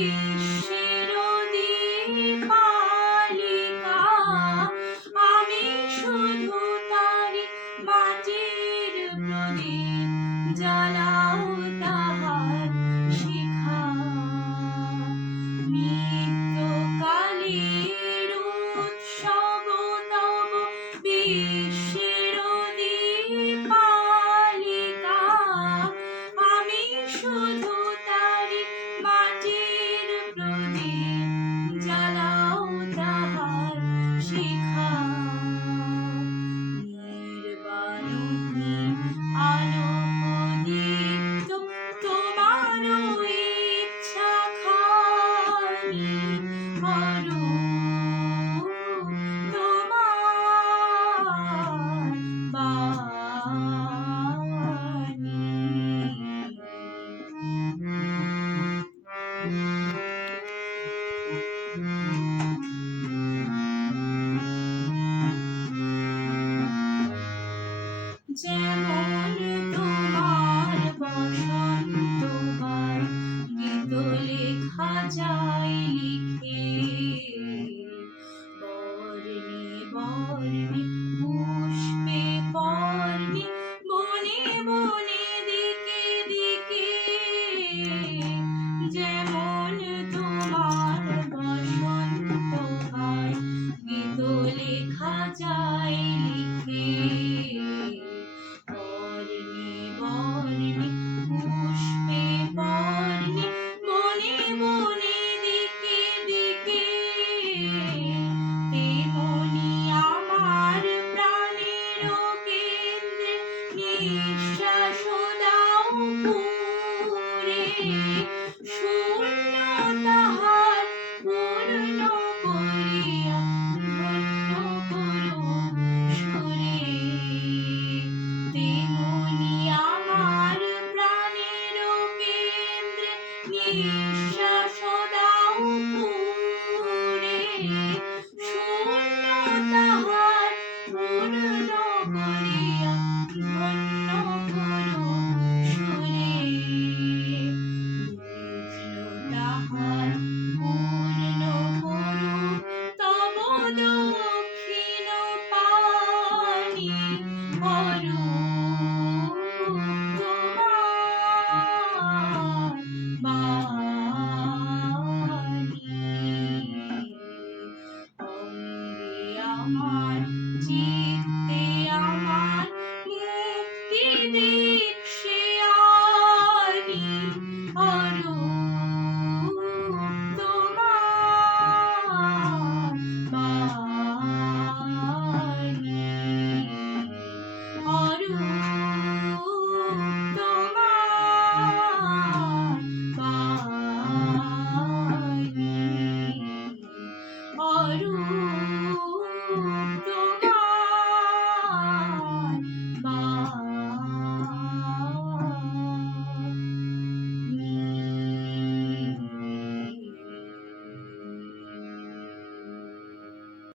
বিশ্বের দীপালিকা, আমি শুধু তারি মাটির প্রদীপ, জ্বালাও তাহার শিখা। নিত্যকালের উৎসব তব বিশ্বের দীপালিকা, আমি শুধু তারি মাটির প্রদীপ, জ্বালাও তাহার শিখা। নির্বাণহীন আলোকদীপ্ত তোমার ইচ্ছা খানি, অরূপ তোমার বাণী। যেমন তোমার বসন্ত গায় গীত লেখা যায় লিখে, বর্ণে বর্ণে পুষ্পে পর্ণে, বনে বনে দিকে দিকে। যেমন তোমার বসন্ত গায় গীত লেখা যায় লিখে, বর্ণে বর্ণে পুষ্পে পর্ণে, বনে বনে দিকে দিকে। তেমনি আমার প্রাণের কেন্দ্রে নিঃশ্বাস দাও পুরে, শূন্য তাহার পূর্ণ করিয়া ধন্য করো সুরে। তেমনি আমার প্রাণের কেন্দ্রে নিঃশ্বাস